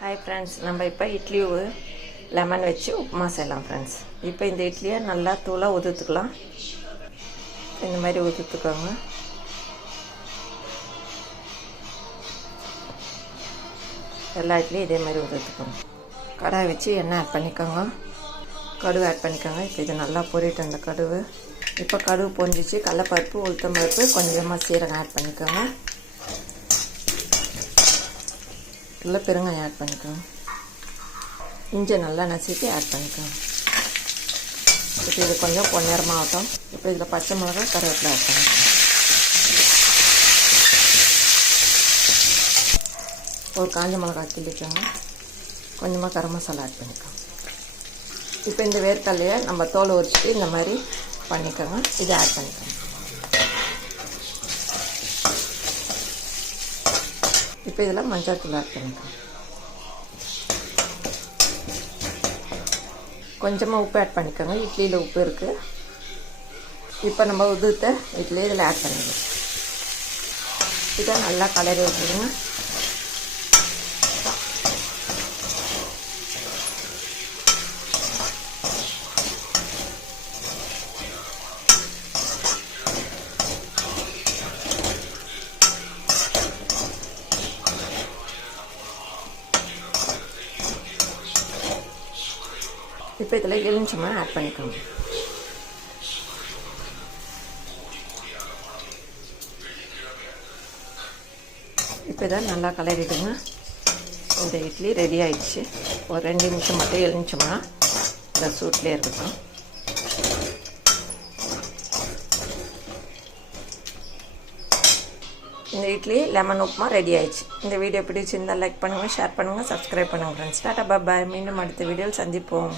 Hi friends, நம்ம இப்போ idli lemon வச்சு உப்புமா செய்யலாம் ஃப்ரெண்ட்ஸ். இப்போ இந்த இட்லியை நல்லா தூளாக உதுத்துக்கலாம். இந்த மாதிரி உதுத்துக்கோங்க. எல்லா இட்லியும் இதே மாதிரி உதுத்துக்கோங்க. கடாய் வச்சு எண்ணெய் ஆட் பண்ணிக்கோங்க. கடுகு ஆட் பண்ணிக்கோங்க. இப்போ இது நல்லா பொரிட்டு அந்த கடுகு. இப்போ கடுகு பொரிஞ்சிச்சு. கடலைப்பருப்பு, உளுத்தம்பருப்பு, கொஞ்சமாக சீரகம் ஆட் பண்ணிக்கோங்க. இல்லை பெருங்காயம் ஆட் பண்ணிக்கோங்க. இஞ்சி நல்லா நசுக்கி ஆட் பண்ணிக்கோங்க. இப்போ இது கொஞ்சம் பொன்னிறமாக ஆகட்டும். இப்போ இதில் பச்சை மிளகாய், கருவேப்பிலை ஆட் பண்ணிக்கோங்க. ஒரு காஞ்ச மிளகாய் கிள்ளிக்கோங்க. கொஞ்சமாக கரம் மசாலா ஆட் பண்ணிக்கோங்க. இப்போ இந்த வேர்க்கடலையை நம்ம தோல் உரிச்சிட்டு இந்த மாதிரி பண்ணிக்கோங்க. இதை ஆட் பண்ணிக்கோங்க. இப்போ இதில் மஞ்சள் தூள் ஆட் பண்ணிக்கோங்க. கொஞ்சமாக உப்பு ஆட் பண்ணிக்கோங்க. இட்லியில் உப்பு இருக்குது. இப்போ நம்ம உதுத்த இட்லி இதில் ஆட் பண்ணிக்கலாம். இதை நல்லா கலரி வச்சுருங்க. இப்போ இதில் எலுமிச்சம்பழம் ஆட் பண்ணிக்கோங்க. இப்போ இதை நல்லா கலரிடுங்க. இந்த இட்லி ரெடி ஆயிடுச்சு. ஒரு 2 நிமிஷம் மட்டும் எலுமிச்சம்பழம் இந்த சூட்லேயே இருக்கட்டும். இந்த இட்லி லெமன் உப்புமா ரெடி ஆயிடுச்சு. இந்த வீடியோ பிடிச்சிருந்தால் லைக் பண்ணுங்கள், ஷேர் பண்ணுங்கள், சப்ஸ்கிரைப் பண்ணுங்கள் ஃப்ரெண்ட்ஸ். டாடா பாய். மீண்டும் அடுத்த வீடியோவில் சந்திப்போம்.